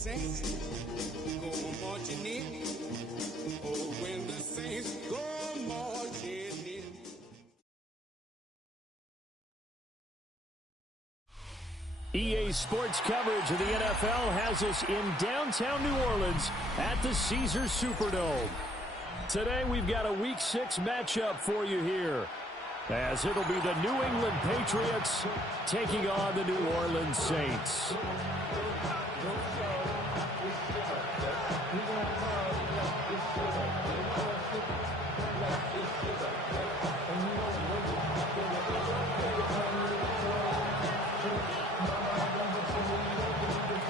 saints go marching in, oh, when the saints go marching in. EA Sports coverage of the NFL has us in downtown New Orleans at the Caesars Superdome. Today we've got a Week 6 matchup for you here, as it'll be the New England Patriots taking on the New Orleans Saints.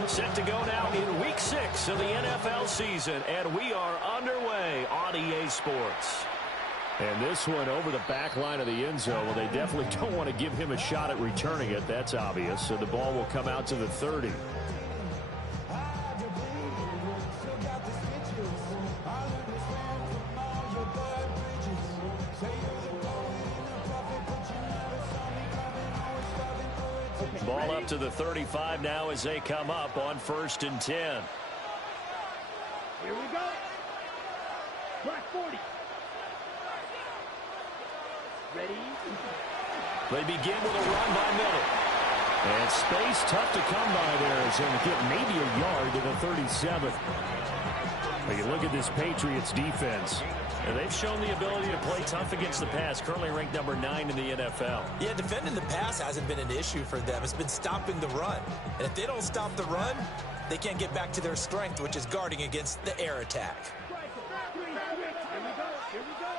Set to go now in Week 6 of the NFL season, and we are underway on EA Sports. And this one over the back line of the end zone. Well, they definitely don't want to give him a shot at returning it. That's obvious. So the ball will come out to the 30. Ball up to the 35 now as they come up on 1st and 10. Here we go. Black 40. Ready? They begin with a run by Middle. And space tough to come by there as they get maybe a yard to the 37th. But you look at this Patriots defense. And they've shown the ability to play tough against the pass, currently ranked number 9 in the NFL. Yeah, defending the pass hasn't been an issue for them. It's been stopping the run. And if they don't stop the run, they can't get back to their strength, which is guarding against the air attack. Here we go. Here we go.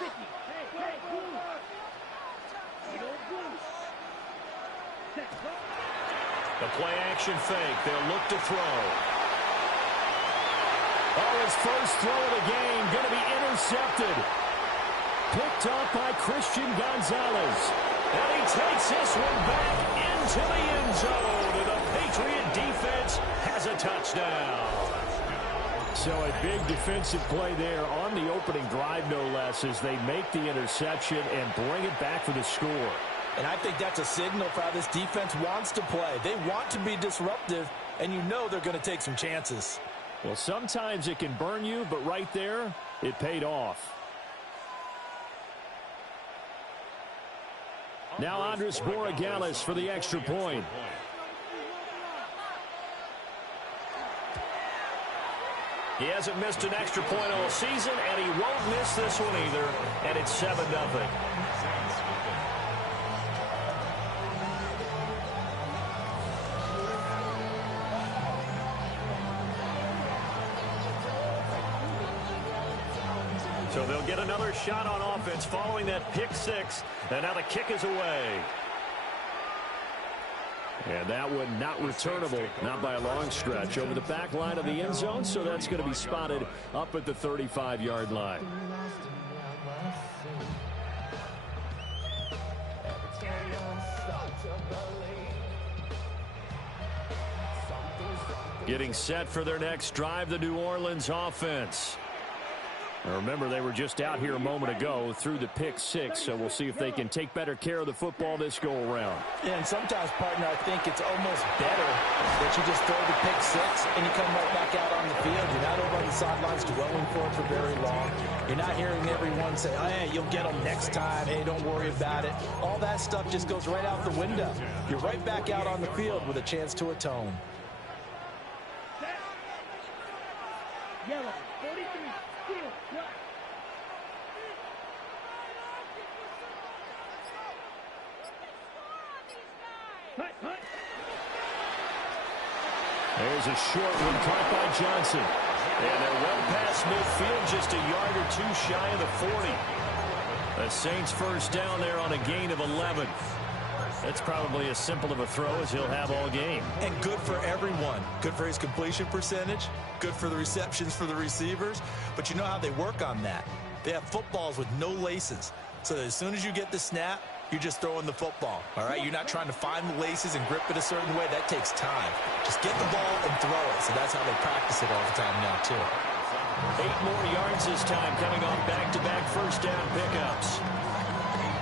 50. Hey, blue. We go blue. Set, go. The play action fake. They'll look to throw. Oh, his first throw of the game going to be intercepted. Picked off by Christian Gonzalez. And he takes this one back into the end zone. And the Patriot defense has a touchdown. So a big defensive play there on the opening drive, no less, as they make the interception and bring it back for the score. And I think that's a signal for how this defense wants to play. They want to be disruptive, and you know they're going to take some chances. Well, sometimes it can burn you, but right there, it paid off. Now Andres Borregales for the extra point. He hasn't missed an extra point all season, and he won't miss this one either, and it's 7-0. So they'll get another shot on offense following that pick 6. And now the kick is away. And that one not returnable, not by a long stretch, over the back line of the end zone. So that's going to be spotted up at the 35-yard line. Getting set for their next drive, the New Orleans offense. Now remember, they were just out here a moment ago through the pick 6, so we'll see if they can take better care of the football this go-around. Yeah, and sometimes, partner, I think it's almost better that you just throw the pick 6 and you come right back out on the field. You're not over on the sidelines dwelling for it for very long. You're not hearing everyone say, oh, hey, you'll get them next time. Hey, don't worry about it. All that stuff just goes right out the window. You're right back out on the field with a chance to atone. Yellow. 43. Steel. Black. Hut. There's a short one caught by Johnson. And they're well past midfield, just a yard or two shy of the 40. The Saints first down there on a gain of 11. That's probably as simple of a throw as he'll have all game. And good for everyone. Good for his completion percentage. Good for the receptions for the receivers. But you know how they work on that. They have footballs with no laces. So that as soon as you get the snap, you're just throwing the football. All right? You're not trying to find the laces and grip it a certain way. That takes time. Just get the ball and throw it. So that's how they practice it all the time now, too. 8 more yards this time coming off back-to-back first down pickups.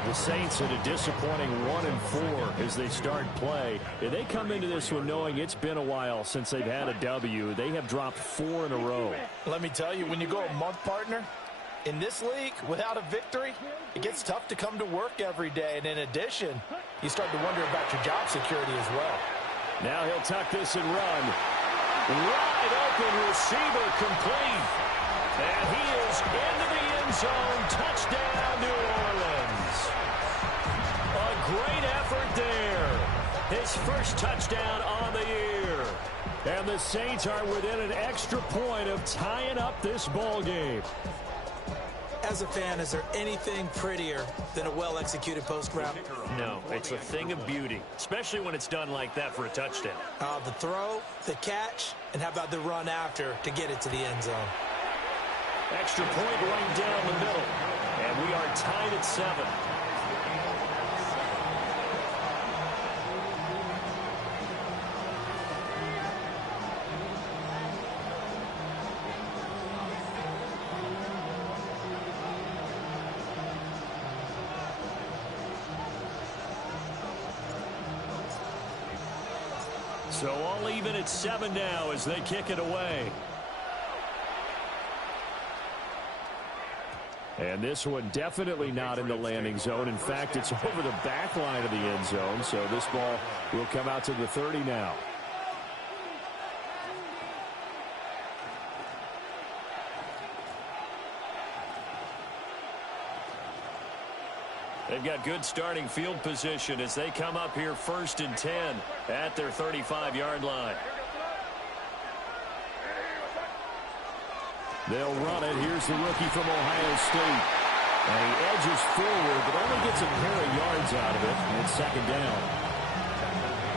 The Saints at a disappointing 1-4 as they start play. They come into this one knowing it's been a while since they've had a W. They have dropped 4 in a row. Let me tell you, when you go a month, partner, in this league, without a victory, it gets tough to come to work every day. And in addition, you start to wonder about your job security as well. Now he'll tuck this and run. Wide open receiver complete. And he is into the end zone. Touchdown, New Orleans. A great effort there. His first touchdown on the year. And the Saints are within an extra point of tying up this ball game. As a fan, is there anything prettier than a well-executed post route? No, it's a thing of beauty, especially when it's done like that for a touchdown. The throw, the catch, and how about the run after to get it to the end zone? Extra point right down the middle. And we are tied at 7. So all even at 7 now as they kick it away. And this one definitely not in the landing zone. In fact, it's over the back line of the end zone. So this ball will come out to the 30 now. They've got good starting field position as they come up here 1st and 10 at their 35-yard line. They'll run it. Here's the rookie from Ohio State. And he edges forward, but only gets a pair of yards out of it. And it's 2nd down.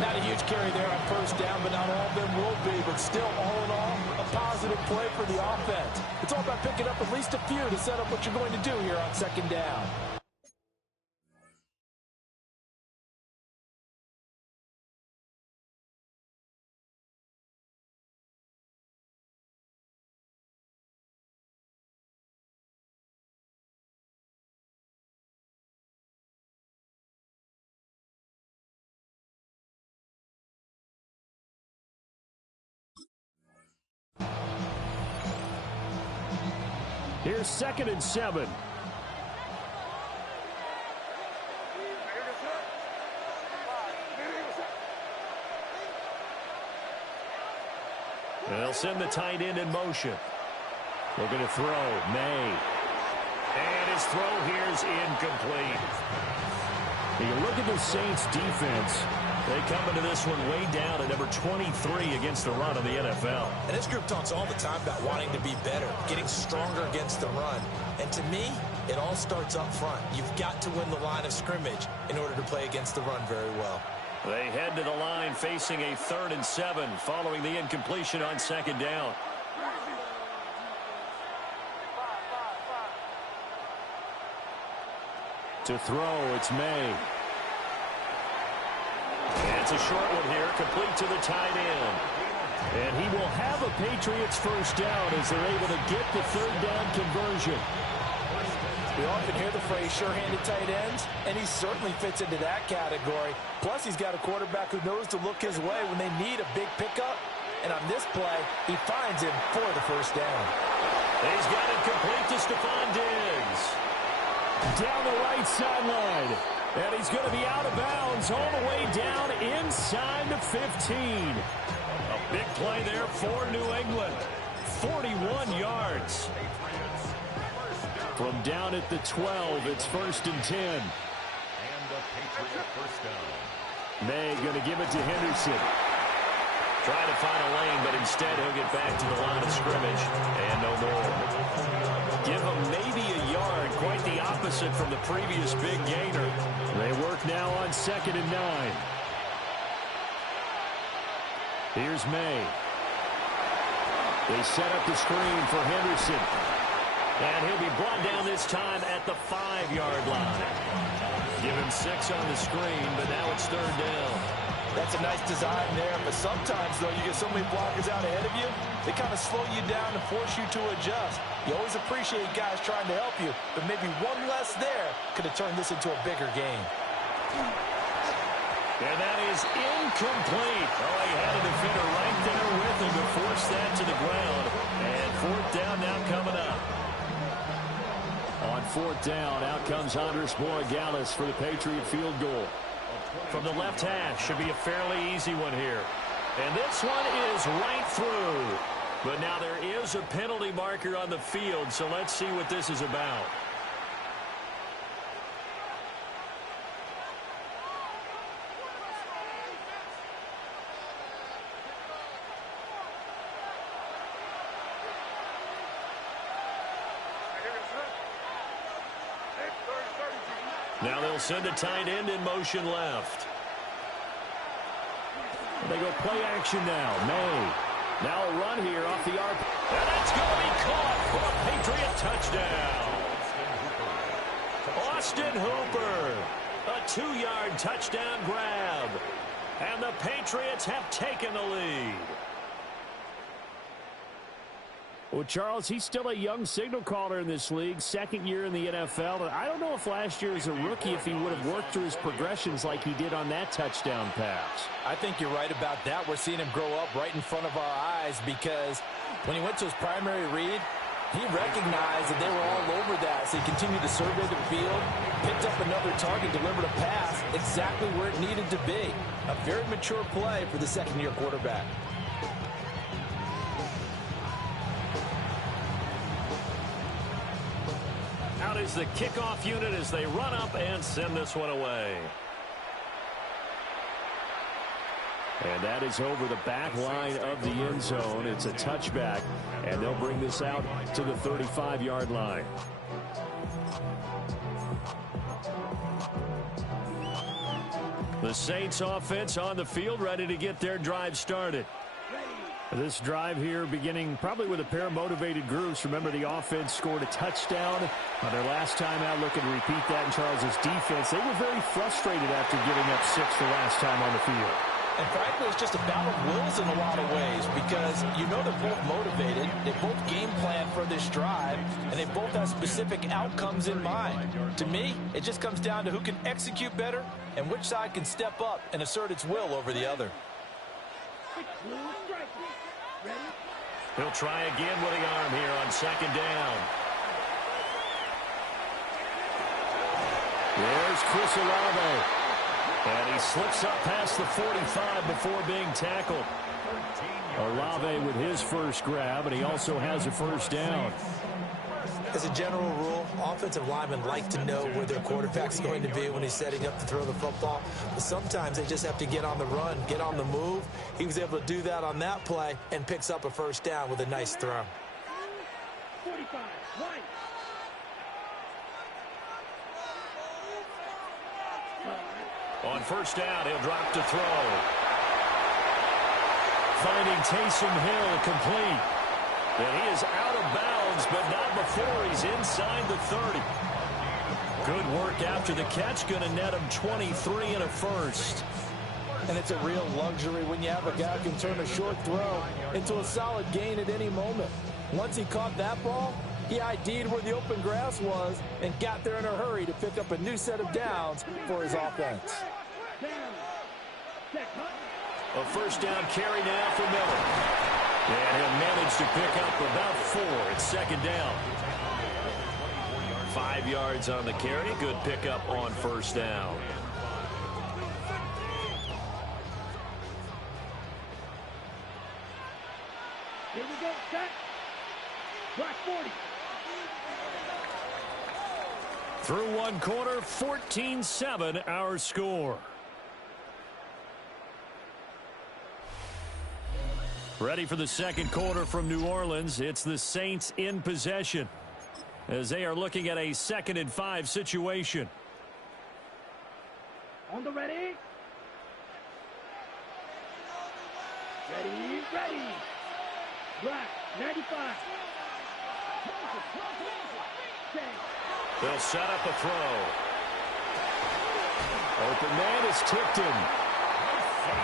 Not a huge carry there on 1st down, but not all of them will be. But still, all in all, a positive play for the offense. It's all about picking up at least a few to set up what you're going to do here on 2nd down. Here's 2nd and 7. They'll send the tight end in motion. Looking to throw. May. And his throw here is incomplete. You look at the Saints defense. They come into this one way down at number 23 against the run in the NFL. And this group talks all the time about wanting to be better, getting stronger against the run. And to me, it all starts up front. You've got to win the line of scrimmage in order to play against the run very well. They head to the line facing a 3rd and 7 following the incompletion on 2nd down. To throw, it's May. And it's a short one here, complete to the tight end. And he will have a Patriots 1st down as they're able to get the 3rd down conversion. We often hear the phrase sure-handed tight ends, and he certainly fits into that category. Plus, he's got a quarterback who knows to look his way when they need a big pickup. And on this play, he finds him for the 1st down. He's got it complete to Stephon Diggs. Down the right sideline. And he's going to be out of bounds all the way down inside the 15. A big play there for New England. 41 yards. From down at the 12, it's 1st and 10. And the Patriot 1st down. May going to give it to Henderson. Trying to find a lane, but instead he'll get back to the line of scrimmage. And no more. Give him maybe a yard. Quite the opposite from the previous big gainer. They work now on 2nd and 9. Here's May. They set up the screen for Henderson. And he'll be brought down this time at the 5-yard line. Give him 6 on the screen, but now it's 3rd down. That's a nice design there, but sometimes, though, you get so many blockers out ahead of you, they kind of slow you down and force you to adjust. You always appreciate guys trying to help you, but maybe one less there could have turned this into a bigger game. And that is incomplete. Oh, he had a defender right there with him to force that to the ground. And fourth down now coming up. On fourth down, out comes Andres Borregales for the Patriot field goal. From the left hash, should be a fairly easy one here. And this one is right through. But now there is a penalty marker on the field, so let's see what this is about. Now they'll send a tight end in motion left. They go play action now. May. Now a run here off the arc. And that's going to be caught for a Patriot touchdown. Austin Hooper. A 2-yard touchdown grab. And the Patriots have taken the lead. Well, Charles, he's still a young signal caller in this league, second year in the NFL. And I don't know if last year as a rookie, if he would have worked through his progressions like he did on that touchdown pass. I think you're right about that. We're seeing him grow up right in front of our eyes because when he went to his primary read, he recognized that they were all over that. So he continued to survey the field, picked up another target, delivered a pass exactly where it needed to be. A very mature play for the second-year quarterback. Out is the kickoff unit as they run up and send this one away. And that is over the back line of the end zone. It's a touchback, and they'll bring this out to the 35-yard line. The Saints offense on the field, ready to get their drive started. This drive here beginning probably with a pair of motivated groups. Remember, the offense scored a touchdown on their last time out, looking to repeat that in Charles's defense. They were very frustrated after giving up 6 the last time on the field. And frankly, it's just a battle of wills in a lot of ways because you know they're both motivated, they both game plan for this drive, and they both have specific outcomes in mind. To me, it just comes down to who can execute better and which side can step up and assert its will over the other. He'll try again with the arm here on second down. There's Chris Olave. And he slips up past the 45 before being tackled. Olave with his first grab, and he also has a first down. As a general rule, offensive linemen like to know where their quarterback's going to be when he's setting up to throw the football. But sometimes they just have to get on the run, get on the move. He was able to do that on that play and picks up a first down with a nice throw. 45, right. On first down, he'll drop to throw. Finding Taysom Hill complete. And he is out of bounds, but not before he's inside the 30. Good work after the catch. Going to net him 23 and a first. And it's a real luxury when you have a guy who can turn a short throw into a solid gain at any moment. Once he caught that ball, he ID'd where the open grass was and got there in a hurry to pick up a new set of downs for his offense. A first down carry now for Miller. And he'll manage to pick up about 4 at second down. 5 yards on the carry. Good pickup on first down. Here we go, set. Black 40. Through one quarter, 14-7 our score. Ready for the second quarter from New Orleans. It's the Saints in possession as they are looking at a 2nd and 5 situation. On the ready. Ready. Black, 95. They'll set up a throw. Open man is tipped him.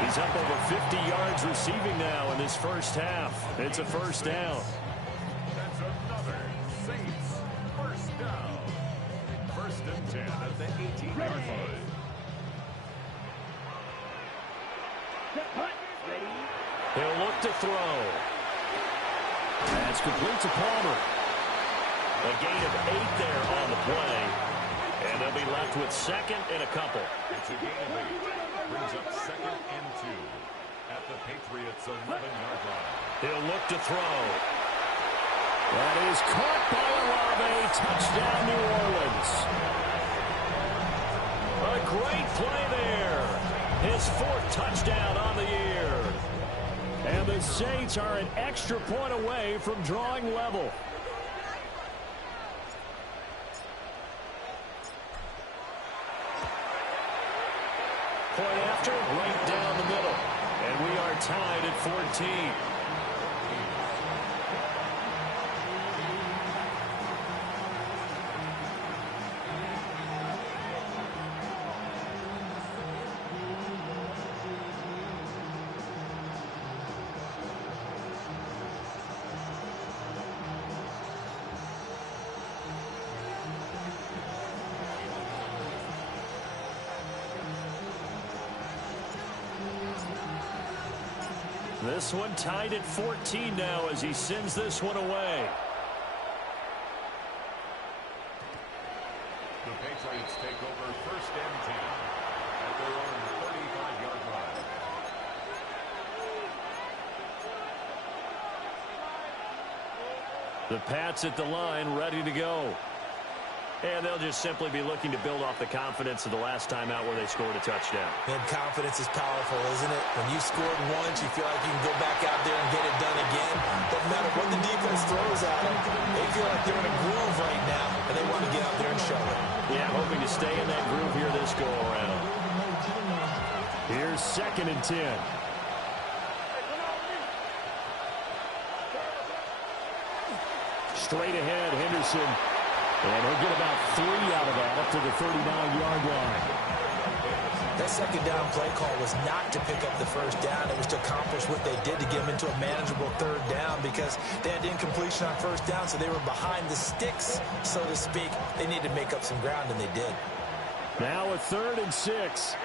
He's up over 50 yards receiving now in this first half. It's a first down. That's another Saints first down. First and 10 at the 18-yard line. He'll look to throw. That's complete to Palmer. A gain of 8 there on the play. And they'll be left with second and a couple. It's a gain of 8. Brings up second and 2 at the Patriots' 11-yard line. He'll look to throw. That is caught by Olave. Touchdown, New Orleans. A great play there. His 4th touchdown on the year. And the Saints are an extra point away from drawing level. Point after, right down the middle. And we are tied at 14. This one tied at 14 now as he sends this one away. The Patriots take over first and 10 at their own 35-yard line. The Pats at the line, ready to go. And they'll just simply be looking to build off the confidence of the last time out where they scored a touchdown. And confidence is powerful, isn't it? When you scored once, you feel like you can go back out there and get it done again. Doesn't matter what the defense throws at them. They feel like they're in a groove right now, and they want to get out there and show it. Yeah, hoping to stay in that groove here this go-around. Here's second and 10. Straight ahead, Henderson. And he'll get about 3 out of that up to the 39-yard line. That second down play call was not to pick up the first down. It was to accomplish what they did to get them into a manageable third down because they had incompletion on first down, so they were behind the sticks, so to speak. They needed to make up some ground, and they did. Now a 3rd and 6.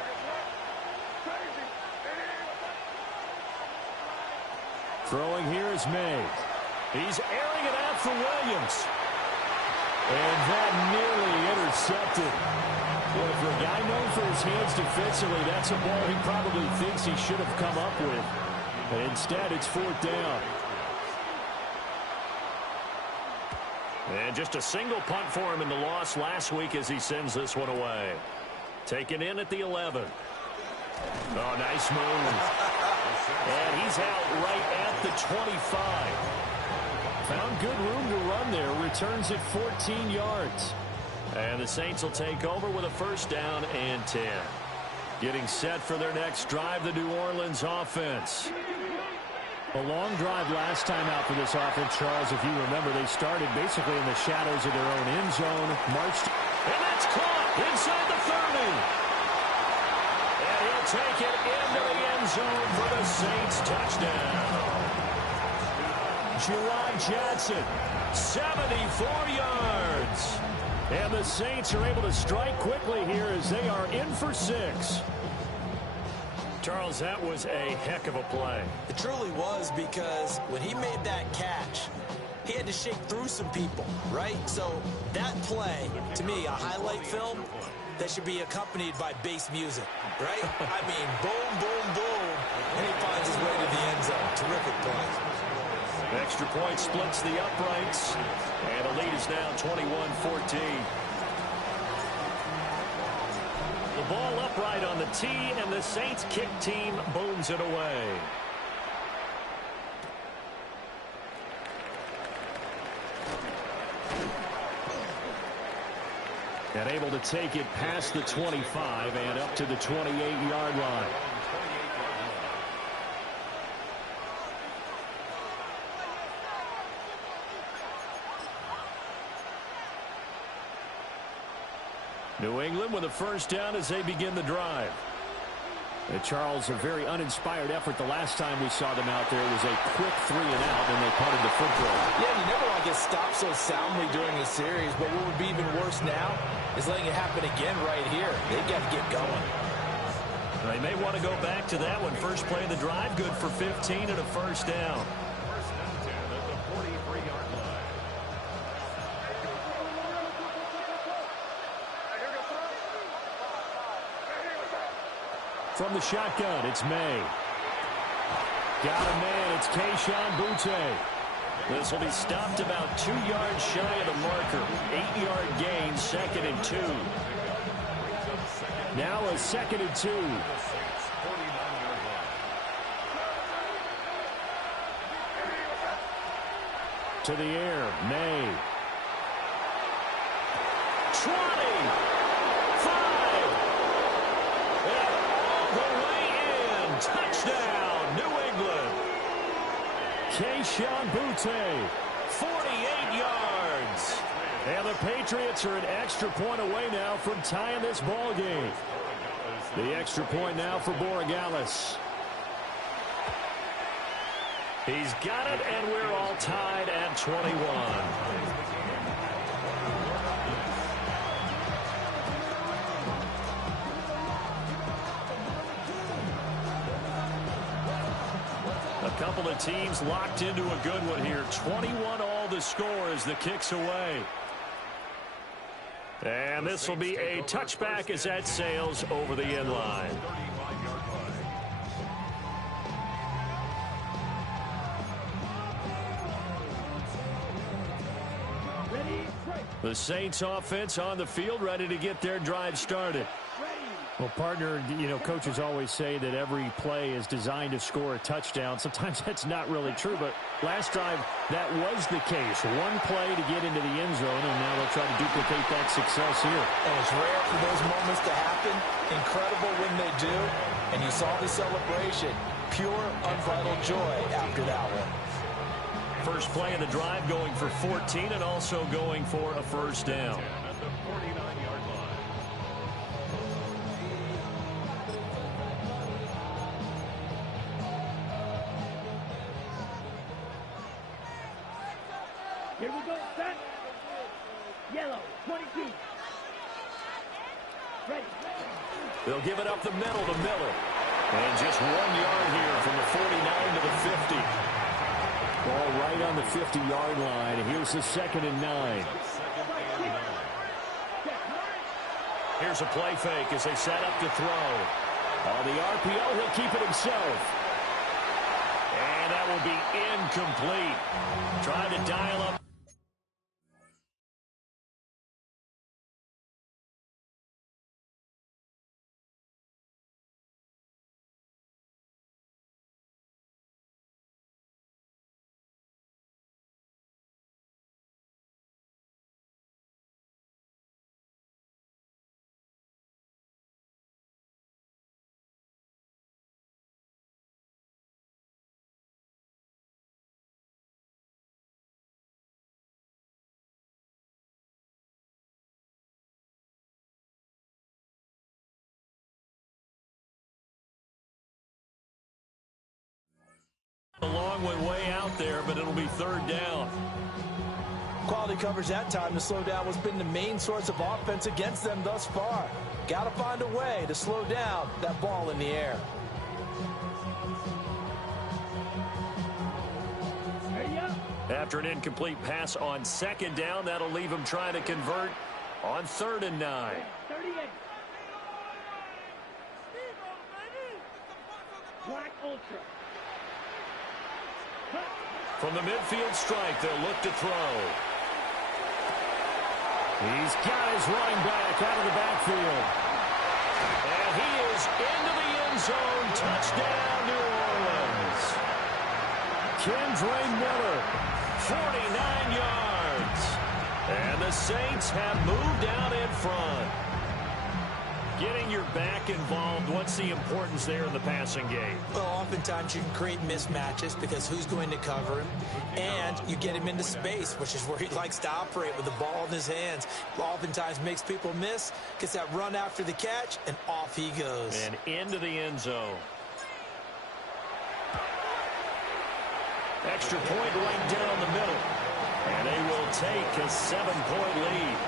Throwing here is May. He's airing it out for Williams. And that nearly intercepted. Well, for a guy known for his hands defensively, that's a ball he probably thinks he should have come up with. But instead, it's 4th down. And just a single punt for him in the loss last week as he sends this one away. Taken in at the 11. Oh, nice move. And he's out right at the 25. Found good room to run there. Returns at 14 yards. And the Saints will take over with a first down and 10. Getting set for their next drive, the New Orleans offense. A long drive last time out for this offense, Charles. If you remember, they started basically in the shadows of their own end zone. Marched. And that's caught inside the 30. And he'll take it into the end zone for the Saints touchdown. Gerard Johnson, 74 yards. And the Saints are able to strike quickly here as they are in for 6. Charles, that was a heck of a play. It truly was because when he made that catch, he had to shake through some people, right? So that play, to me, a highlight film that should be accompanied by bass music, right? I mean, boom, boom, boom, and he finds his way to the end zone. Terrific play. Extra point splits the uprights, and the lead is now 21-14. The ball upright on the tee, and the Saints kick team booms it away. And able to take it past the 25 and up to the 28-yard line. New England with a first down as they begin the drive. Charles, a very uninspired effort the last time we saw them out there. It was a quick 3 and out, and they punted the football. Yeah, you never want to get stopped so soundly during a series, but what would be even worse now is letting it happen again right here. They've got to get going. They may want to go back to that one. First play of the drive, good for 15 and a first down. First and 10 at the 43-yard line. From the shotgun, it's May. Got a man, it's Kayshon Boutte. This will be stopped about 2 yards shy of the marker. 8-yard gain, 2nd and 2. Now a 2nd and 2. To the air, May. 20. 5. All the way in. Touchdown, New England. Kayshon Boutte, 48 yards. And the Patriots are an extra point away now from tying this ball game. The extra point now for Borregales. He's got it, and we're all tied at 21. A couple of teams locked into a good one here. 21 all the score as the kick's away. And this will be a touchback as that sails over the end line. The Saints offense on the field, ready to get their drive started. Well, partner, you know, coaches always say that every play is designed to score a touchdown. Sometimes that's not really true, but last drive, that was the case. One play to get into the end zone, and now they'll try to duplicate that success here. And it's rare for those moments to happen. Incredible when they do. And you saw the celebration. Pure, unbridled joy after that one. First play of the drive going for 14 and also going for a first down. At the 49-yard line. Here we go, set. Yellow, 22. Ready. They'll give it up the middle to Miller. And just 1 yard here from the 49 to the 50. Ball right on the 50-yard line. Here's the 2nd and 9. Here's a play fake as they set up to throw. On the RPO, he'll keep it himself. And that will be incomplete. Trying to dial up. A long way out there, but it'll be 3rd down. Quality coverage that time to slow down what's been the main source of offense against them thus far. Got to find a way to slow down that ball in the air. After an incomplete pass on 2nd down, that'll leave him trying to convert on 3rd and 9. 38. Black Ultra. From the midfield strike, they'll look to throw. He's got his running back out of the backfield. And he is into the end zone. Touchdown, New Orleans. Kendre Miller, 49 yards. And the Saints have moved out in front. Getting your back involved, what's the importance there in the passing game? Well, oftentimes you can create mismatches because who's going to cover him? And you get him into space, which is where he likes to operate with the ball in his hands. Oftentimes makes people miss, gets that run after the catch, and off he goes. And into the end zone. Extra point right down the middle. And they will take a 7-point lead.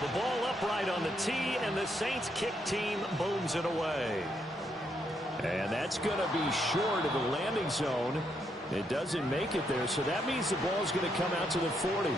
The ball upright on the tee, and the Saints kick team booms it away. And that's going to be short of the landing zone. It doesn't make it there, so that means the ball's going to come out to the 40.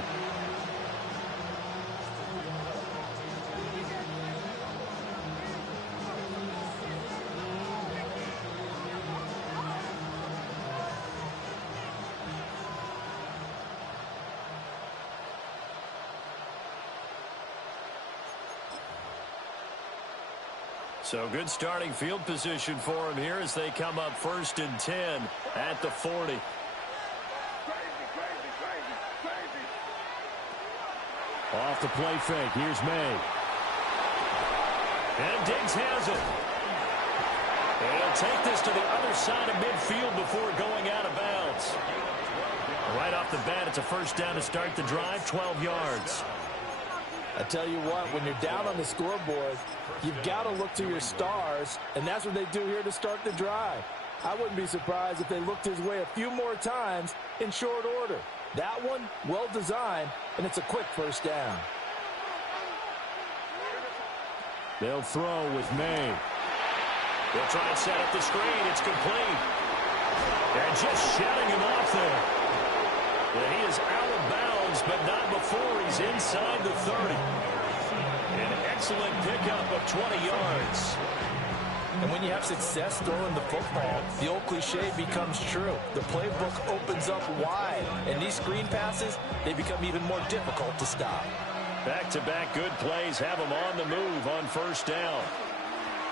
So good starting field position for him here as they come up 1st and 10 at the 40. Off the play fake. Here's May. And Diggs has it. And he'll take this to the other side of midfield before going out of bounds. Right off the bat, it's a first down to start the drive, 12 yards. I tell you what, when you're down on the scoreboard, you've got to look to your stars, and that's what they do here to start the drive. I wouldn't be surprised if they looked his way a few more times in short order. That one, well designed, and it's a quick first down. They'll throw with May. They'll try and set up the screen. It's complete. They're just shutting him off there. He is out of bounds, but not before he's inside the 30. An excellent pickup of 20 yards. And when you have success throwing the football, the old cliche becomes true. The playbook opens up wide, and these screen passes, they become even more difficult to stop. Back-to-back good plays have him on the move on first down.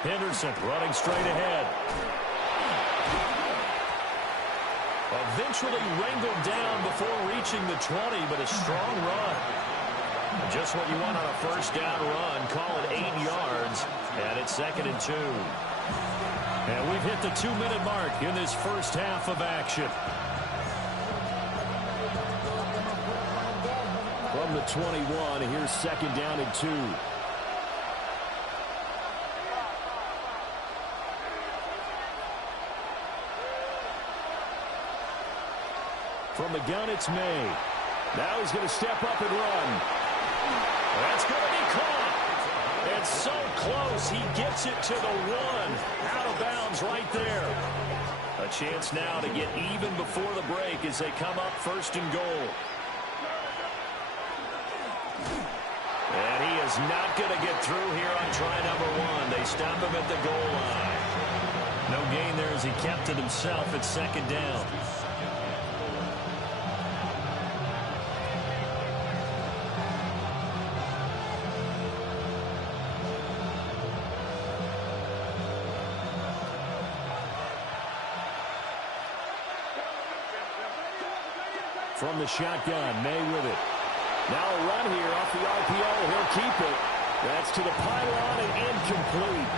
Henderson running straight ahead. Eventually wrangled down before reaching the 20, but a strong run. Just what you want on a first down run. Call it 8 yards, and it's 2nd and 2. And we've hit the 2-minute mark in this first half of action. From the 21, here's 2nd down and 2. From the gun, it's May. Now he's going to step up and run. That's going to be caught. It's so close. He gets it to the 1. Out of bounds right there. A chance now to get even before the break as they come up 1st and goal. And he is not going to get through here on try number 1. They stop him at the goal line. No gain there as he kept it himself at 2nd down. From the shotgun, May with it. Now a run here off the RPO. He'll keep it. That's to the pylon and incomplete.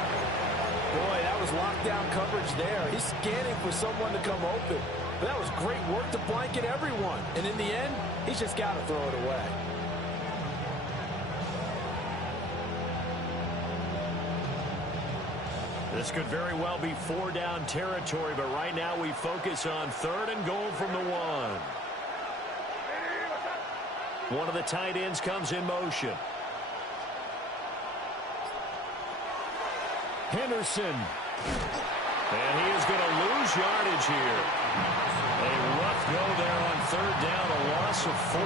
Boy, that was lockdown coverage there. He's scanning for someone to come open. But that was great work to blanket everyone. And in the end, he's just got to throw it away. This could very well be 4-down territory, but right now we focus on 3rd and goal from the 1. One of the tight ends comes in motion. Henderson. And he is going to lose yardage here. A rough go there on 3rd down, a loss of 4.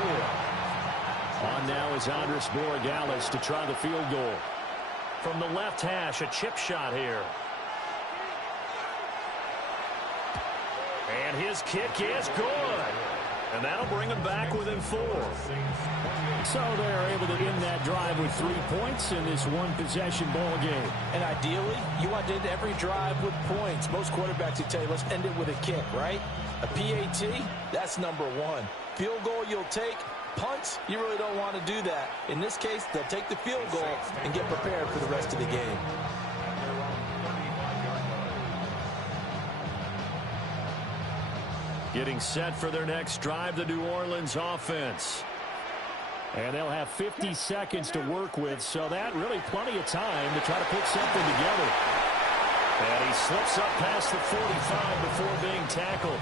On now is Andres Borregales to try the field goal. From the left hash, a chip shot here. And his kick is good. And that'll bring them back within 4. So they're able to end that drive with 3 points in this one-possession ball game. And ideally, you want to end every drive with points. Most quarterbacks would tell you, let's end it with a kick, right? A PAT, that's number 1. Field goal you'll take. Punts, you really don't want to do that. In this case, they'll take the field goal and get prepared for the rest of the game. Getting set for their next drive, the New Orleans offense. And they'll have 50 seconds to work with, so that really plenty of time to try to put something together. And he slips up past the 45 before being tackled.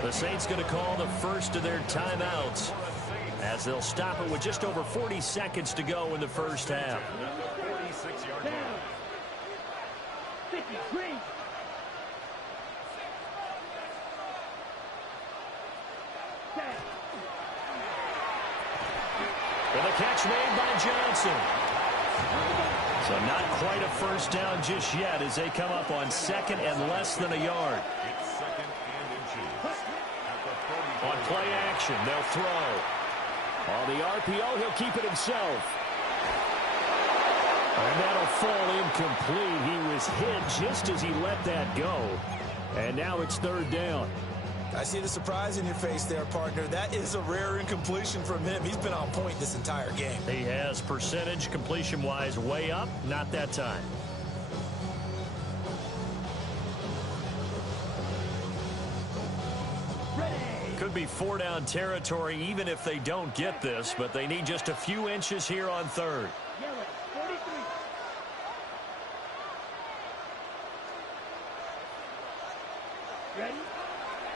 The Saints going to call the first of their timeouts as they'll stop it with just over 40 seconds to go in the first half. Down. 53. And the catch made by Johnson. So not quite a first down just yet as they come up on 2nd and less than a yard. On play action, they'll throw. On the RPO, he'll keep it himself. And that'll fall incomplete. He was hit just as he let that go. And now it's 3rd down. I see the surprise in your face there, partner. That is a rare incompletion from him. He's been on point this entire game. He has percentage completion-wise way up. Not that time. Could be 4-down territory even if they don't get this, but they need just a few inches here on 3rd. Yellow, 43. Ready?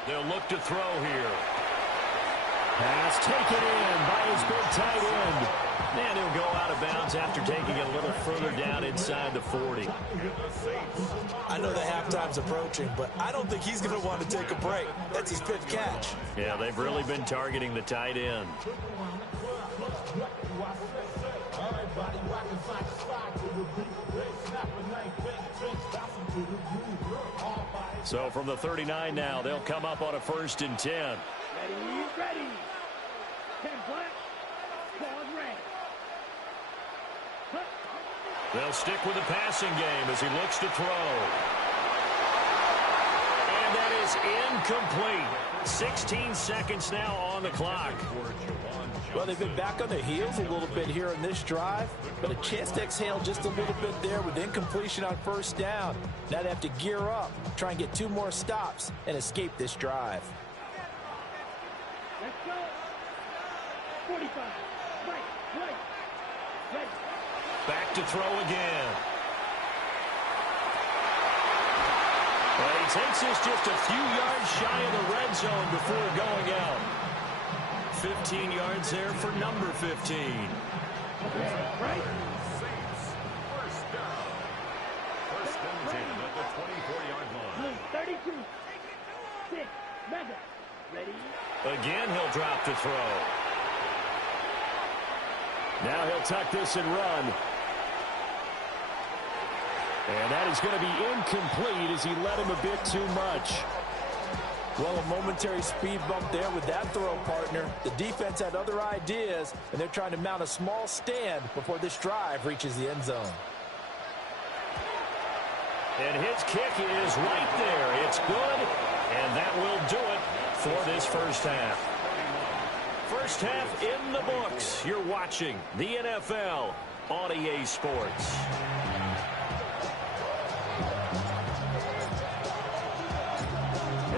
They'll look to throw here. Pass taken in by his big tight end. And he'll go out of bounds after taking it a little further down inside the 40. I know the halftime's approaching, but I don't think he's going to want to take a break. That's his 5th catch. Yeah, they've really been targeting the tight end. So from the 39 now, they'll come up on a 1st and 10. Ready, ready. 10 flat. Ball red. They'll stick with the passing game as he looks to throw. And that is incomplete. 16 seconds now on the clock. Well, they've been back on their heels a little bit here in this drive, but a chance to exhale just a little bit there with incompletion on 1st down. Now they have to gear up, try and get 2 more stops, and escape this drive. Let's go. 45. Right. Ready. Back to throw again. Well, he takes this just a few yards shy of the red zone before going out. 15 yards there for number 15. Right. Saints, 1st down. 1st and 10 at the 24-yard line. 32. 6. Mega. Ready. Again, he'll drop to throw. Now he'll tuck this and run. And that is going to be incomplete as he let him a bit too much. Well, a momentary speed bump there with that throw, partner. The defense had other ideas, and they're trying to mount a small stand before this drive reaches the end zone. And his kick is right there. It's good, and that will do it for this first half. First half in the books. You're watching the NFL on EA Sports.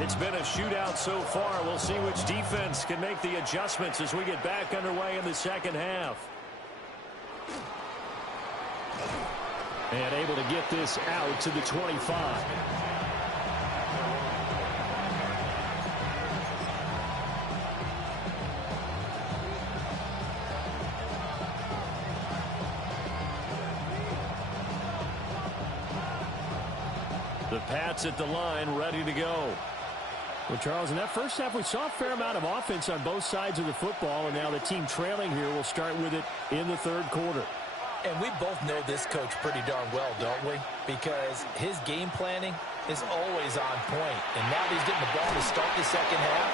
It's been a shootout so far. We'll see which defense can make the adjustments as we get back underway in the second half. And able to get this out to the 25. The Pats at the line, ready to go. Well, Charles, in that first half, we saw a fair amount of offense on both sides of the football, and now the team trailing here will start with it in the 3rd quarter. And we both know this coach pretty darn well, don't we? Because his game planning is always on point. And now that he's getting the ball to start the second half,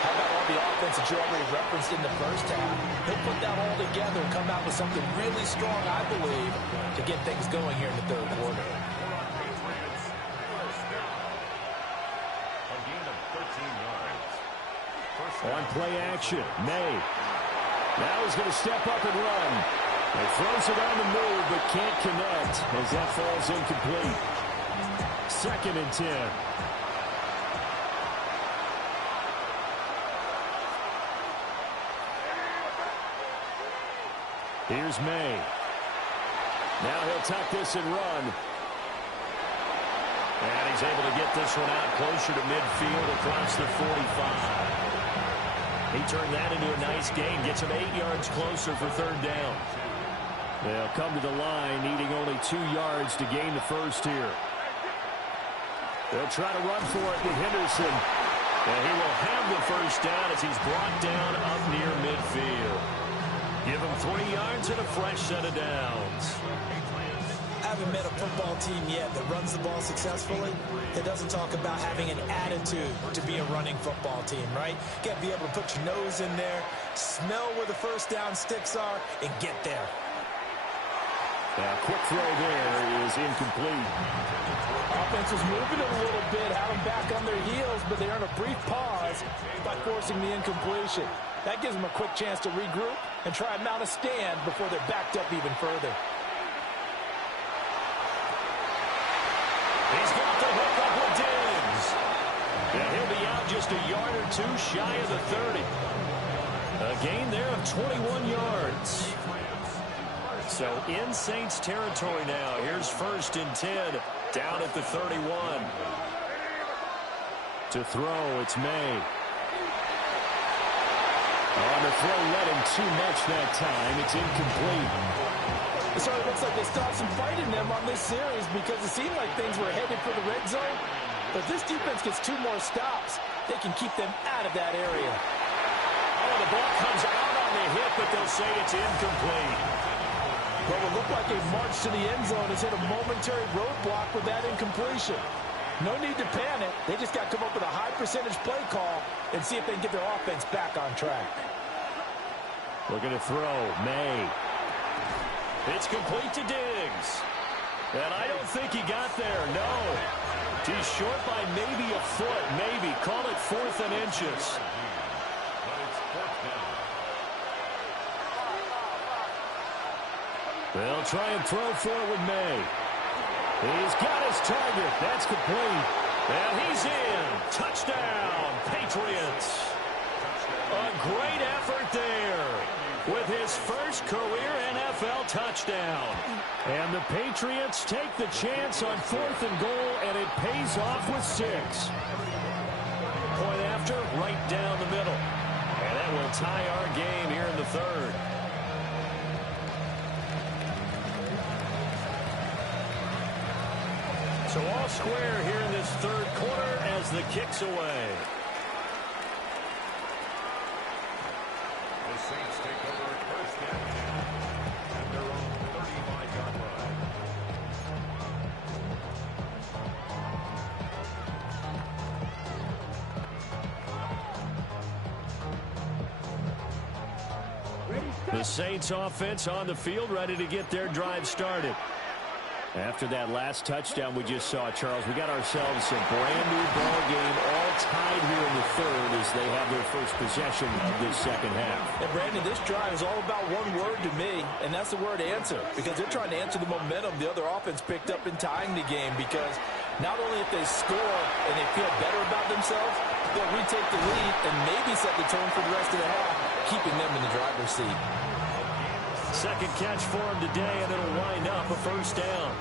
how about all the offense that you already referenced in the first half? He'll put that all together and come out with something really strong, I believe, to get things going here in the third quarter. On play action, May. Now he's going to step up and run. He throws it on the move, but can't connect as that falls incomplete. 2nd and 10. Here's May. Now he'll tuck this and run. And he's able to get this one out closer to midfield across the 45. He turned that into a nice gain. Gets him 8 yards closer for 3rd down. They'll come to the line, needing only 2 yards to gain the first here. They'll try to run for it with Henderson. And he will have the first down as he's brought down up near midfield. Give him 3 yards and a fresh set of downs. I haven't met a football team yet that runs the ball successfully that doesn't talk about having an attitude to be a running football team, right? You got to be able to put your nose in there, smell where the first down sticks are, and get there. Quick throw there is incomplete. Offense was moving it a little bit, had them back on their heels, but they earn a brief pause by forcing the incompletion. That gives them a quick chance to regroup and try and mount a stand before they're backed up even further. He's got the hook up with Diggs. And he'll be out just a yard or 2 shy of the 30. A gain there of 21 yards. So in Saints territory now. Here's 1st and 10 down at the 31. To throw, it's May. On the throw, let him too much that time. It's incomplete. So it looks like they stopped some fight in them on this series because it seemed like things were headed for the red zone. But if this defense gets 2 more stops, they can keep them out of that area. Oh, the ball comes out on the hit, but they'll say it's incomplete. What will look like a march to the end zone has hit a momentary roadblock with that incompletion. No need to panic. They just got to come up with a high percentage play call and see if they can get their offense back on track. Looking to throw, May. It's complete to Diggs. And I don't think he got there, no. He's short by maybe a foot, maybe. Call it 4th and inches. They'll try and throw for it with May. He's got his target. That's complete. And he's in. Touchdown, Patriots. A great effort there with his first career NFL touchdown. And the Patriots take the chance on 4th and goal, and it pays off with 6. Point after, right down the middle. And that will tie our game here in the 3rd. So all square here in this 3rd quarter as the kick's away. The Saints take over at 1st and 10 at their own 35-yard line. The Saints offense on the field, ready to get their drive started. After that last touchdown we just saw, Charles, we got ourselves a brand-new ball game, all tied here in the 3rd as they have their first possession of this second half. And, Brandon, this drive is all about one word to me, and that's the word answer, because they're trying to answer the momentum the other offense picked up in tying the game, because not only if they score and they feel better about themselves, they'll retake the lead and maybe set the tone for the rest of the half, keeping them in the driver's seat. Second catch for him today, and it'll wind up a first down.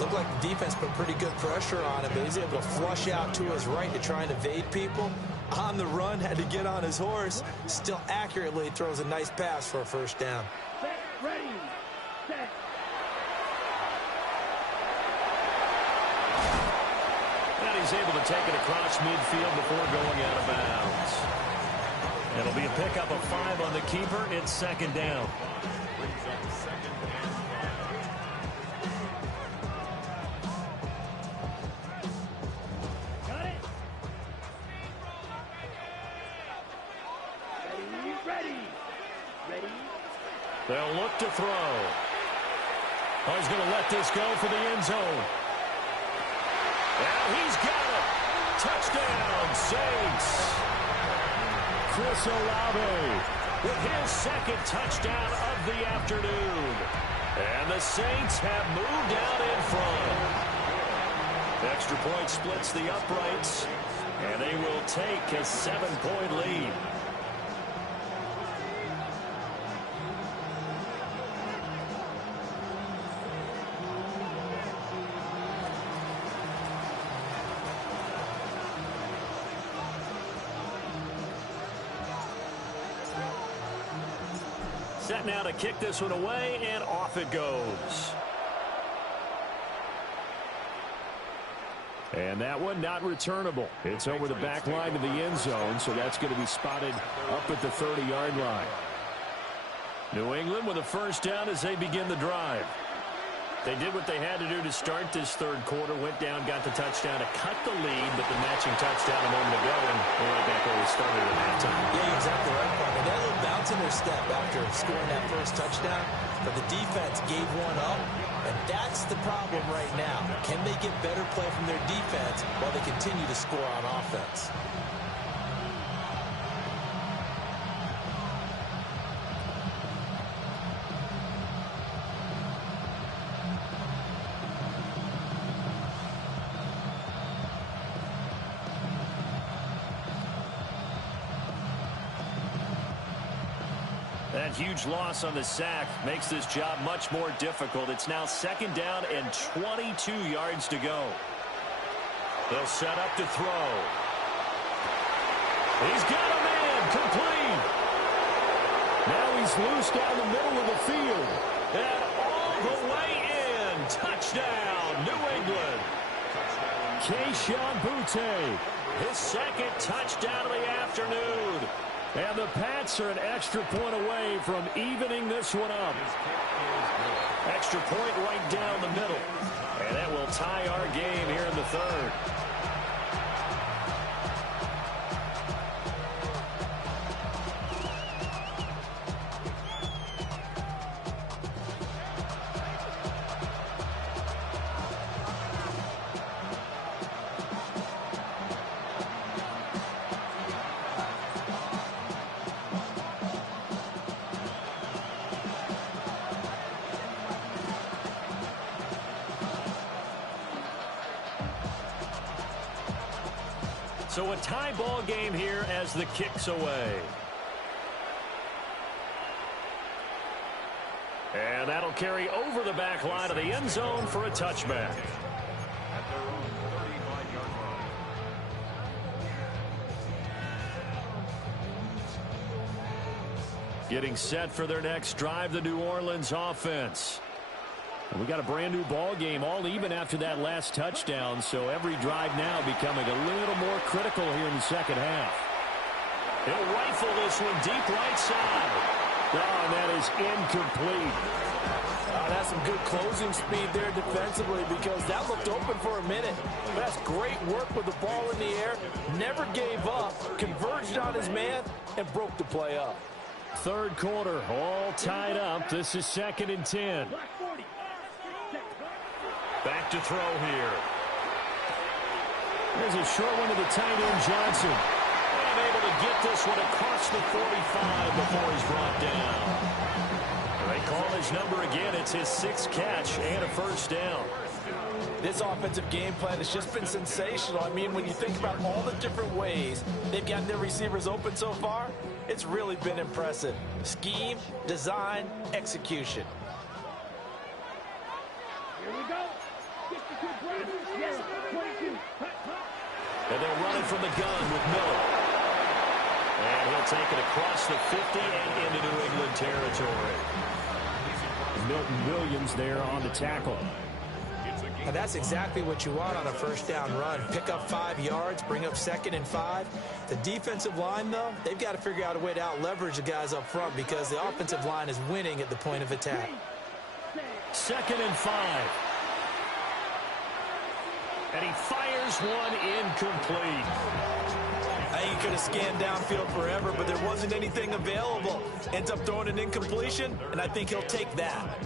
Looked like the defense put pretty good pressure on him, but he's able to flush out to his right to try and evade people. On the run, had to get on his horse. Still accurately throws a nice pass for a first down. Set, ready, set. And he's able to take it across midfield before going out of bounds. It'll be a pickup of 5 on the keeper. It's second down. They'll look to throw. Oh, he's going to let this go for the end zone. And he's got it. Touchdown, Saints. Chris Olave with his second touchdown of the afternoon. And the Saints have moved out in front. Extra point splits the uprights, and they will take a 7-point lead. Set now to kick this one away, and off it goes. And that one not returnable. It's over the back line of the end zone, so that's going to be spotted up at the 30-yard line. New England with a first down as they begin the drive. They did what they had to do to start this third quarter, went down, got the touchdown to cut the lead, but the matching touchdown a moment ago, and we're right back where we started at halftime. Yeah, you're exactly right, Parker. They had a little bounce in their step after scoring that first touchdown, but the defense gave one up, and that's the problem right now. Can they get better play from their defense while they continue to score on offense? That huge loss on the sack makes this job much more difficult. It's now second down and 22 yards to go. They'll set up to throw. He's got a man complete. Now he's loose down the middle of the field. And all the way in. Touchdown, New England. Keyshawn Boutte, his second touchdown of the afternoon. And the Pats are an extra point away from evening this one up. Extra point right down the middle. And that will tie our game here in the third. So a tie ball game here as the kick's away. And that'll carry over the back line of the end zone for a touchback. At their own 35-yard line. Getting set for their next drive, the New Orleans offense. And we got a brand new ball game, all even after that last touchdown, so every drive now becoming a little more critical here in the second half. He'll rifle this one deep right side. Oh, and that is incomplete. That's some good closing speed there defensively, because that looked open for a minute. That's great work with the ball in the air. Never gave up, converged on his man, and broke the play up. Third quarter, all tied up. This is 2nd and 10. Back to throw here. There's a short one to the tight end, Johnson. And able to get this one across the 45 before he's brought down. They call his number again. It's his 6th catch and a first down. This offensive game plan has just been sensational. I mean, when you think about all the different ways they've gotten their receivers open so far, it's really been impressive. Scheme, design, execution. Here we go. Yes, 22. And they'll run it from the gun with Miller. And he'll take it across the 50 and into New England territory. Milton Williams there on the tackle. And that's exactly what you want on a first down run. Pick up 5 yards, bring up 2nd and 5. The defensive line, though, they've got to figure out a way to out-leverage the guys up front, because the offensive line is winning at the point of attack. 2nd and 5. And he fires one incomplete. think he could have scanned downfield forever, but there wasn't anything available. Ends up throwing an incompletion, and I think he'll take that.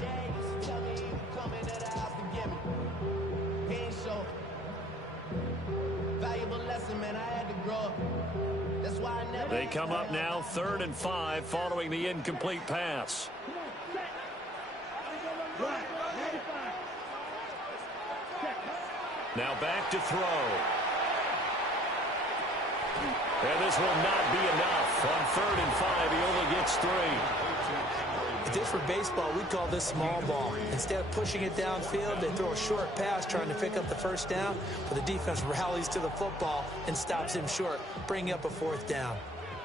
They come up now 3rd and 5 following the incomplete pass. Now back to throw. And this will not be enough. On 3rd and 5, he only gets 3. If this were baseball, we'd call this small ball. Instead of pushing it downfield, they throw a short pass trying to pick up the first down, but the defense rallies to the football and stops him short, bringing up a 4th down.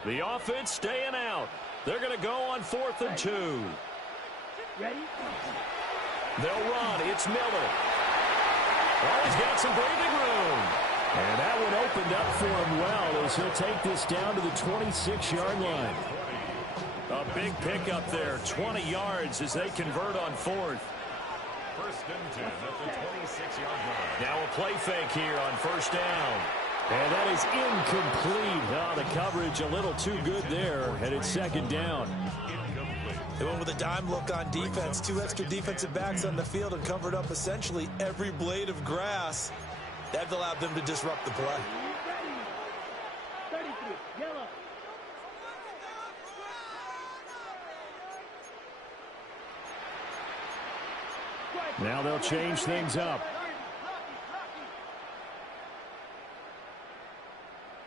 The offense staying out. They're going to go on 4th and 2. Ready? They'll run. It's Miller. Oh, he's got some breathing room. And that one opened up for him well as he'll take this down to the 26-yard line. A big pickup there, 20 yards as they convert on 4th. 1st and 10 at the 26-yard line. Now a play fake here on 1st down. And that is incomplete. Oh, the coverage a little too good there, and it's 2nd down. They went with a dime look on defense. 2 extra defensive backs on the field and covered up essentially every blade of grass. That allowed them to disrupt the play. 33, yellow. Now they'll change things up.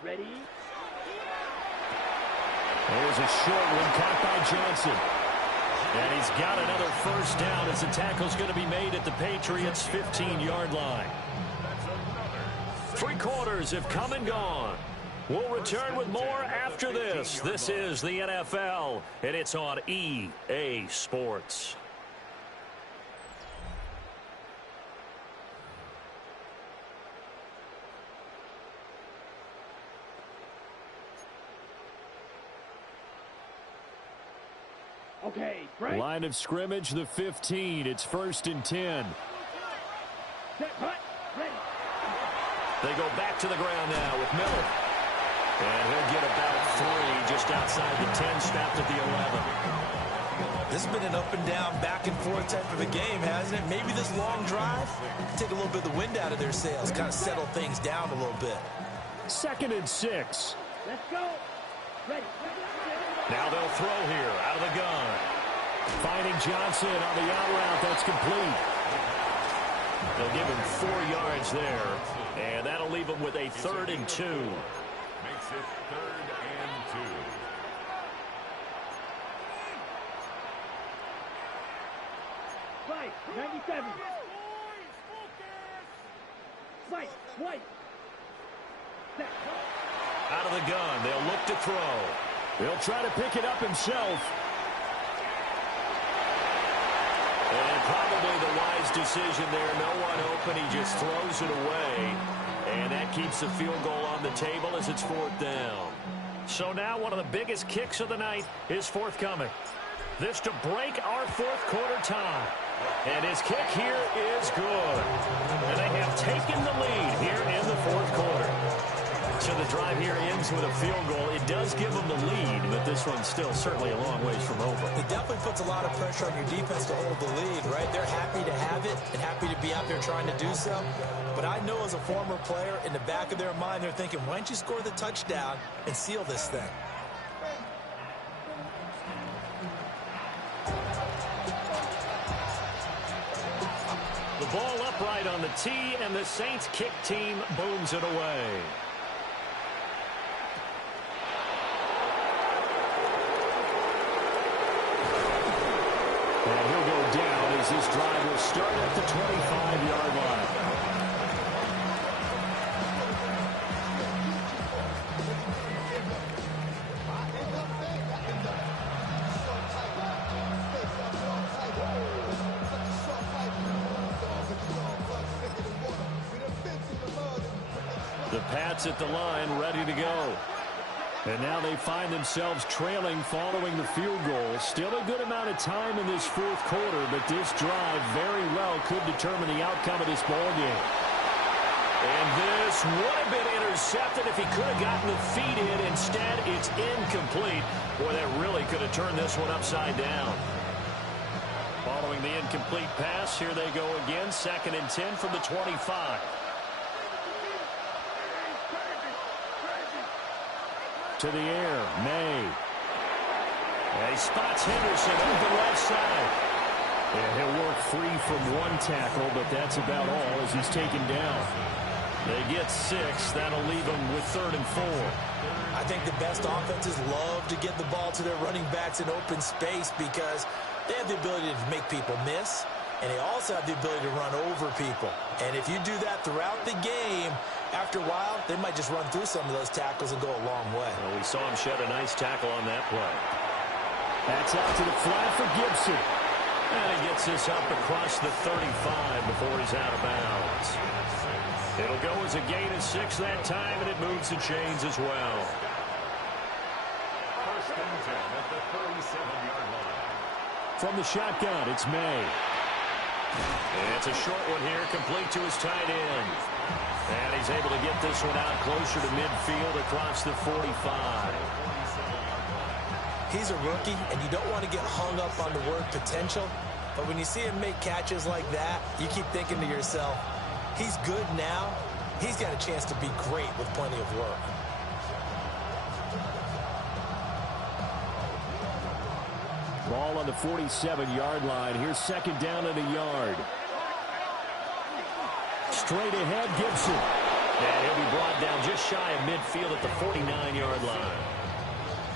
Ready? There's a short one caught by Johnson. And he's got another 1st down as the tackle's going to be made at the Patriots' 15-yard line. 3 quarters have come and gone. We'll return with more after this. This is the NFL, and it's on EA Sports. Okay, break. Line of scrimmage, the 15. It's 1st and 10. Set, hut, ready. They go back to the ground now with Miller. And he'll get about 3 just outside the 10, stopped at the 11. This has been an up and down, back and forth type of a game, hasn't it? Maybe this long drive, take a little bit of the wind out of their sails, kind of settle things down a little bit. 2nd and 6. Let's go. Ready. Now they'll throw here out of the gun. Finding Johnson on the out route. That's complete. They'll give him 4 yards there. And that'll leave him with a 3rd and 2. Makes it 3rd and 2. Fight, 97. Fight, white. Set. Out of the gun. They'll look to throw. He'll try to pick it up himself. And probably the wise decision there. No one open. He just throws it away. And that keeps the field goal on the table as it's 4th down. So now one of the biggest kicks of the night is forthcoming. This to break our 4th quarter tie. And his kick here is good. And they have taken the lead here in the 4th quarter. So the drive here ends with a field goal. It does give them the lead, but this one's still certainly a long ways from over. It definitely puts a lot of pressure on your defense to hold the lead, right? They're happy to have it and happy to be out there trying to do so. But I know as a former player, in the back of their mind, they're thinking, why don't you score the touchdown and seal this thing? The ball upright on the tee, and the Saints kick team booms it away. And he'll go down as this drive will start at the 25-yard line. The Pats at the line, ready to go. And now they find themselves trailing following the field goal. Still a good amount of time in this 4th quarter, but this drive very well could determine the outcome of this ball game. And this would have been intercepted if he could have gotten the feet in. Instead, it's incomplete. Boy, that really could have turned this one upside down. Following the incomplete pass, here they go again. 2nd and 10 from the 25. To the air, May. And he spots Henderson over the left side. And he'll work free from one tackle, but that's about all as he's taken down. They get 6. That'll leave them with 3rd and 4. I think the best offenses love to get the ball to their running backs in open space because they have the ability to make people miss, and they also have the ability to run over people. And if you do that throughout the game, after a while, they might just run through some of those tackles and go a long way. Well, we saw him shed a nice tackle on that play. That's out to the flat for Gibson. And he gets this up across the 35 before he's out of bounds. It'll go as a gain of 6 that time, and it moves the chains as well. 1st and 10 at the 37-yard line. From the shotgun, it's May. And it's a short one here, complete to his tight end. And he's able to get this one out closer to midfield across the 45. He's a rookie, and you don't want to get hung up on the word potential. But when you see him make catches like that, you keep thinking to yourself, he's good now. He's got a chance to be great with plenty of work. Ball on the 47-yard line. Here's 2nd down and a yard. Straight ahead, Gibson. And he'll be brought down just shy of midfield at the 49-yard line.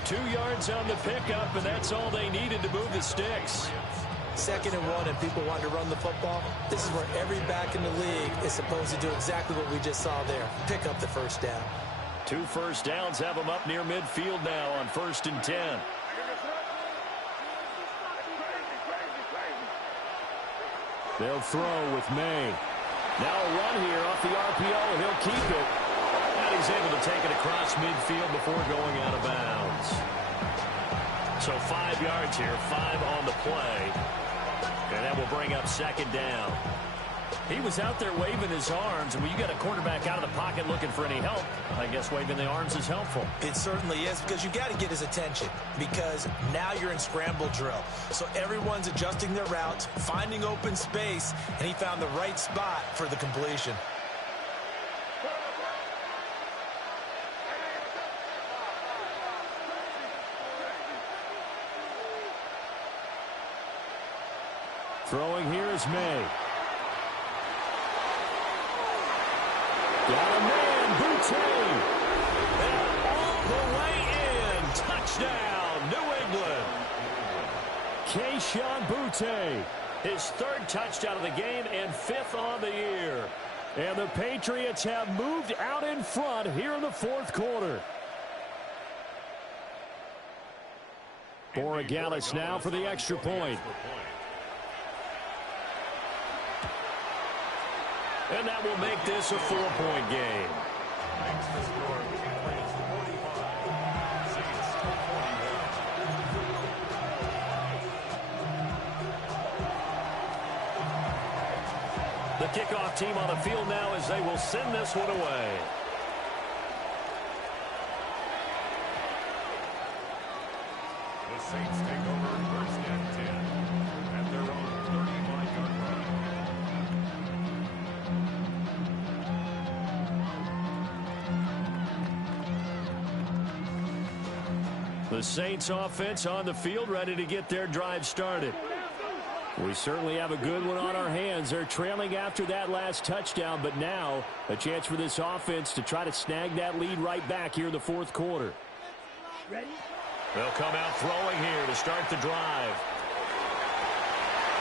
2 yards on the pickup, and that's all they needed to move the sticks. 2nd and 1, and people want to run the football. This is where every back in the league is supposed to do exactly what we just saw there. Pick up the 1st down. 2 first downs have them up near midfield now on 1st and 10. They'll throw with May. Now a run here off the RPO. He'll keep it. And he's able to take it across midfield before going out of bounds. So 5 yards here, 5 on the play. And that will bring up 2nd down. He was out there waving his arms, and when you got a quarterback out of the pocket looking for any help, I guess waving the arms is helpful. It certainly is, because you got to get his attention, because now you're in scramble drill. So everyone's adjusting their routes, finding open space, and he found the right spot for the completion. Throwing here is May. Got a man, Boutte. And all the way in. Touchdown, New England. Kayshon Boutte. His 3rd touchdown of the game and 5th on the year. And the Patriots have moved out in front here in the 4th quarter. Borregales now for the extra point. And that will make this a 4-point game. Makes the score Patriots 45, Saints 41. The kickoff team on the field now as they will send this one away. The Saints take over 1st and 10 at their own 35-yard line. The Saints offense on the field ready to get their drive started. We certainly have a good one on our hands. They're trailing after that last touchdown, but now a chance for this offense to try to snag that lead right back here in the 4th quarter. Ready? They'll come out throwing here to start the drive.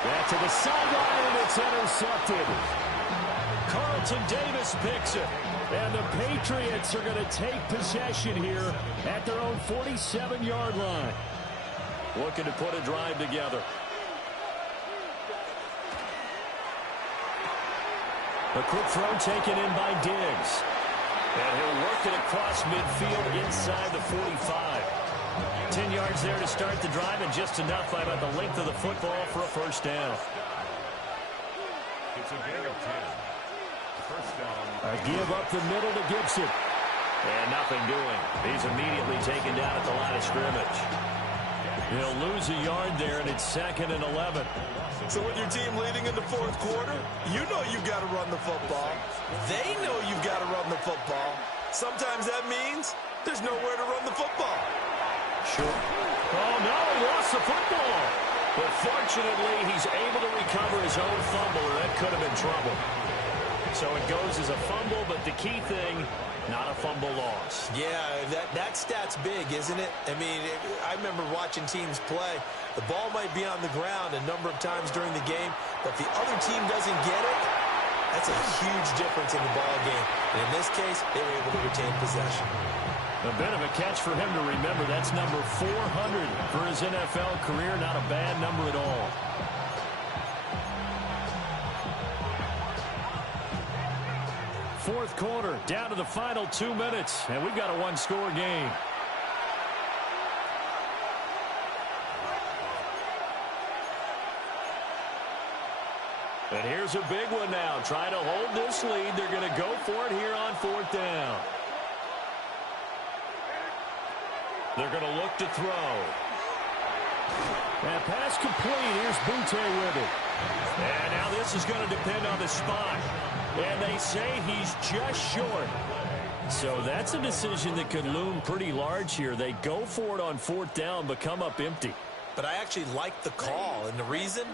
Back to the sideline, and it's intercepted. Carlton Davis picks it. And the Patriots are going to take possession here at their own 47-yard line. Looking to put a drive together. A quick throw taken in by Diggs. And he'll work it across midfield inside the 45. 10 yards there to start the drive, and just enough by about the length of the football for a 1st down. It's a gain of 10. First down. A give up the middle to Gibson. And nothing doing. He's immediately taken down at the line of scrimmage. He'll lose a yard there, and it's 2nd and 11. So with your team leading in the fourth quarter, you know you've got to run the football. They know you've got to run the football. Sometimes that means there's nowhere to run the football. Sure. Oh, no, he lost the football. But fortunately, he's able to recover his own fumble, or that could have been trouble. So it goes as a fumble, but the key thing, not a fumble loss. Yeah, that stat's big, isn't it? I mean, I remember watching teams play. The ball might be on the ground a number of times during the game, but if the other team doesn't get it, that's a huge difference in the ball game. And in this case, they were able to retain possession. A bit of a catch for him to remember. That's number 400 for his NFL career. Not a bad number at all. Fourth quarter, down to the final 2 minutes, and we've got a one-score game. And here's a big one now. Trying to hold this lead. They're going to go for it here on 4th down. They're going to look to throw. And pass complete. Here's Butte with it. And now this is going to depend on the spot. And they say he's just short. So that's a decision that could loom pretty large here. They go for it on 4th down, but come up empty. But I actually like the call, and the reason?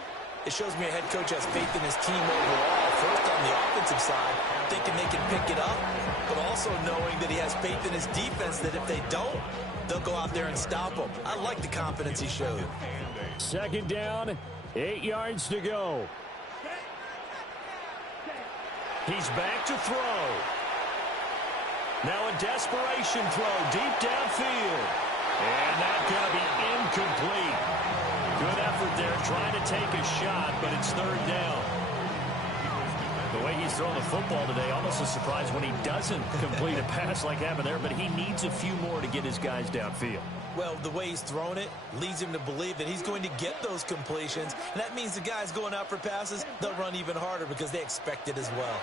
It shows me a head coach has faith in his team overall. First on the offensive side, thinking they can pick it up, but also knowing that he has faith in his defense that if they don't, they'll go out there and stop him. I like the confidence he showed. 2nd down, 8 yards to go. He's back to throw. Now a desperation throw deep downfield. And that's going to be incomplete. Good effort there trying to take a shot, but it's 3rd down. The way he's throwing the football today, almost a surprise when he doesn't complete a pass like happened there, but he needs a few more to get his guys downfield. Well, the way he's thrown it leads him to believe that he's going to get those completions, and that means the guys going out for passes, they'll run even harder because they expect it as well.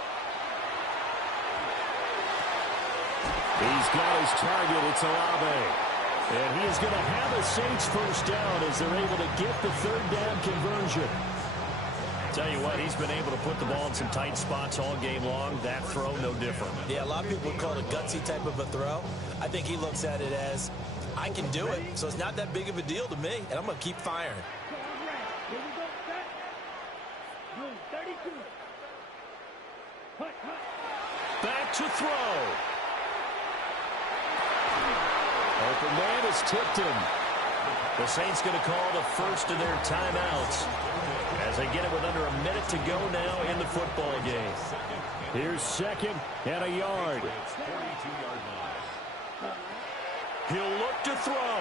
He's got his target. It's Olave. And he is going to have a Saints first down as they're able to get the 3rd down conversion. Tell you what, he's been able to put the ball in some tight spots all game long. That throw, no different. Yeah, a lot of people would call it a gutsy type of a throw. I think he looks at it as, I can do it, so it's not that big of a deal to me, and I'm going to keep firing. Here we go, set. Room 32. Hut. Back to throw. Open man has tipped him. The Saints going to call the first of their timeouts as they get it with under a minute to go now in the football game. Here's 2nd and a yard. He'll look to throw.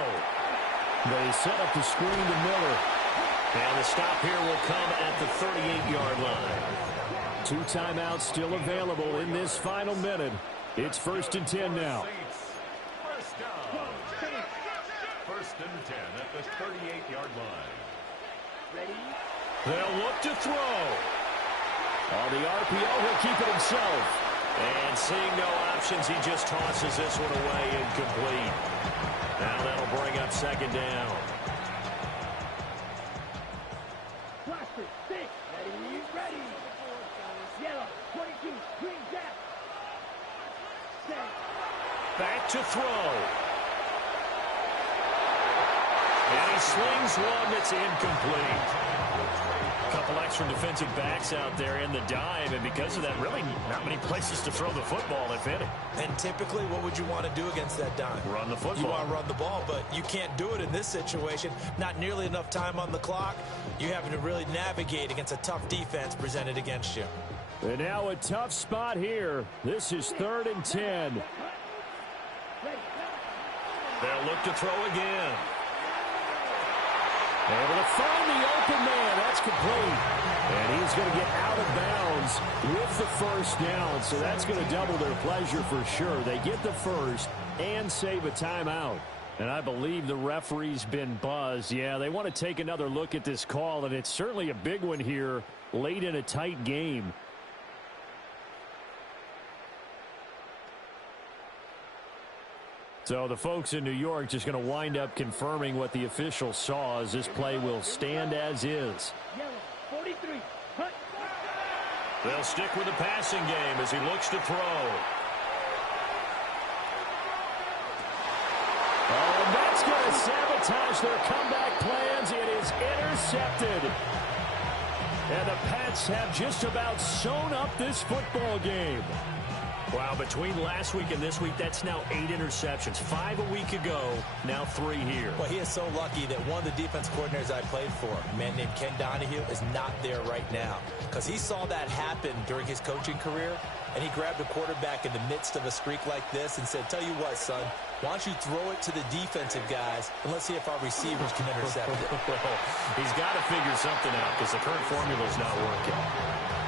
They set up the screen to Miller. And the stop here will come at the 38-yard line. 2 timeouts still available in this final minute. It's 1st and 10 now. First and 10 at the 38-yard line. Ready? They'll look to throw. On the RPO, he'll keep it himself. And seeing no options, he just tosses this one away incomplete. Now that'll bring up 2nd down. Blaster, 6. Ready. Yellow, 22. Green jack. Set. Back to throw. And he slings one that's incomplete. A couple extra defensive backs out there in the dime, and because of that, really not many places to throw the football, if any. And typically, what would you want to do against that dime? Run the football. You want to run the ball, but you can't do it in this situation. Not nearly enough time on the clock. You're having to really navigate against a tough defense presented against you. And now a tough spot here. This is 3rd and 10. They'll look to throw again. Able to find the open man. That's complete. And he's going to get out of bounds with the first down. So that's going to double their pleasure for sure. They get the first and save a timeout. And I believe the referee's been buzzed. Yeah, they want to take another look at this call, and it's certainly a big one here late in a tight game. So the folks in New York just going to wind up confirming what the official saw, as this play will stand as is. Yellow, 43. Cut. They'll stick with the passing game as he looks to throw. Oh, and that's going to sabotage their comeback plans. It is intercepted. And the Pats have just about sewn up this football game. Wow, between last week and this week, that's now 8 interceptions. 5 a week ago, now 3 here. Well, he is so lucky that one of the defense coordinators I played for, a man named Ken Donahue, is not there right now. Because he saw that happen during his coaching career, and he grabbed a quarterback in the midst of a streak like this and said, tell you what, son, why don't you throw it to the defensive guys, and let's see if our receivers can intercept it. He's got to figure something out because the current formula is not working.